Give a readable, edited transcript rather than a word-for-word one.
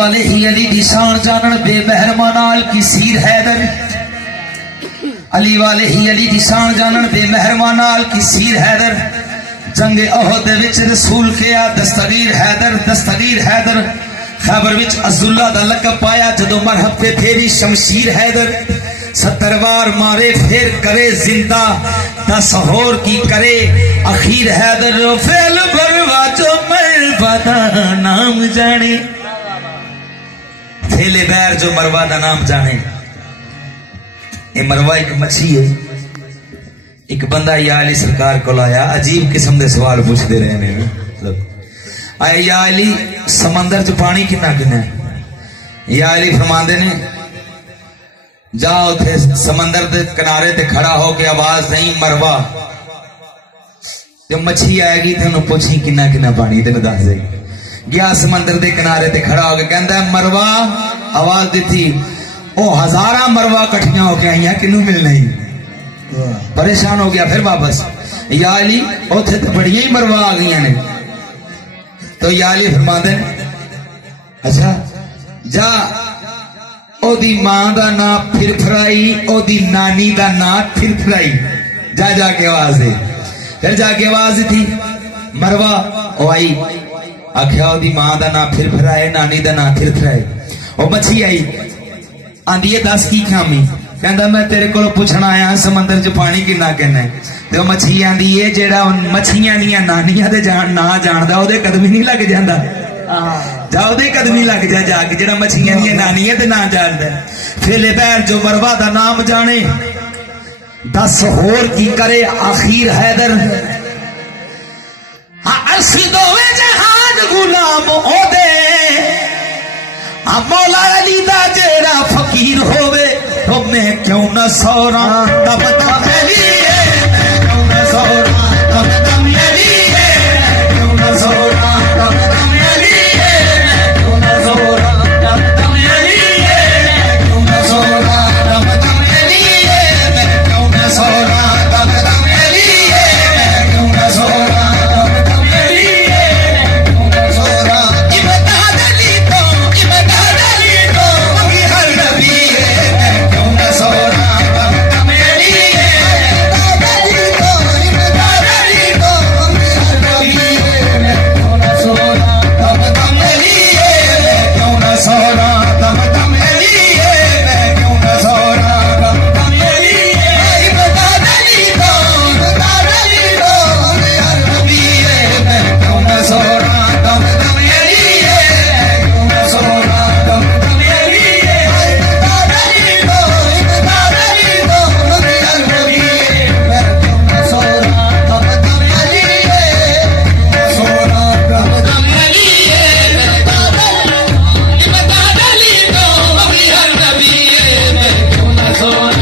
वाले ही अली दी शान जानन बेमेहरमानाल की सीर हैदर। अली वाले ही अली दी शान जानन बेमेहरमानाल की सीर हैदर। जंगे ओहद विच रसूल किया दस्तगीर हैदर, दस्तगीर हैदर। खैबर विच अब्दुल्ला दा लकब पाया जदों मरहब पे फेरी शमशीर हैदर। 70 बार मारे फिर करे जिंदा, 10 होर की करे अखीर हैदर। फेल बरवा जो मरवा दा नाम जाने, फेले बैर जो मरवा दा नाम जाने। ये मरवा एक मच्छी है। एक बंदा या अली सरकार को आया, अजीब किस्म के सवाल पूछते रहे ने। मतलब आया या अली समंदर च पानी कितना कितना है। या अली फरमांदे ने जाओ थे समंदर के किनारे ते खड़ा हो के आवाज नहीं मरवा, जब मच्छी आएगी तेन पूछी कितना कितना पानी, तेन दस देगी। गया समंदर के किनारे ते खड़ा हो के कहता मरवा, आवाज दी ओ 1000 मरवा कठिया होके आई किनू मिलना ही। परेशान हो गया फिर वापस। या अली उथे तो बड़िया ही मरवा आ गई ने। तो या अली फरमांदे अच्छा जा ओदी मां दा ना फिर फराई, ओदी नानी दा ना फिर फराई। जा जाके आवाज दे। फिर जाके आवाज थी मरवा ओ आई, आख्या ओदी मां दा ना फिर फराए, नानी दा ना फिर फराए। ओ मच्छी आई आंदी है 10 की खामी। कहता मैं तेरे को पूछना आया समंदर च पानी कितना किन्ना। तो मच्छी आंदी है जेड़ा मच्छियां दियां नानियां दे ना जानदा ओदे कदम ही नहीं लग जांदा। जाओ दे कदमी लग जा जाके जेड़ा मच्छियां दियां नानियां ते ना जानदा। फेले पैर जो मरवा दा नाम जाने, 10 होर की करे आखिर हैदर। असी दोवे जहान गुलाम ओदे, मौला अली दा जेड़ा फकीर होवे, तो मैं क्यों न सौरा तब तक मेरी है, मैं क्यों न सौरा तब तक मेरी है, मैं क्यों न सौरा तब तक मेरी है, मैं क्यों न सौरा तब तक मेरी है, मैं क्यों न सौरा तब तक मेरी है, मैं क्यों न सौरा तब तक मेरी है, मैं क्यों न सौरा तब तक मेरी है, मैं क्यों न सौरा। इमदाद अली तो मगी हर नबी है, मैं क्यों न सौरा तब तक मेरी है, इमदाद अली तो मगी हर नबी है, मैं क्यों न सौरा तब तक मेरी है, मैं क्यों न सौरा तब तक मेरी है, मैं क्यों न सौरा तब तक मेरी है, इमदाद अली तो मगी हर नबी है, मैं क्यों न सौरा तब तक मेरी है, मैं क्यों न सौरा तब तक मेरी है, इमदाद अली तो मगी हर नबी है, मैं क्यों न सौरा तब तक मेरी है, सौरा तब तक मेरी है, इमदाद अली तो मगी हर नबी है, मैं क्यों न सौरा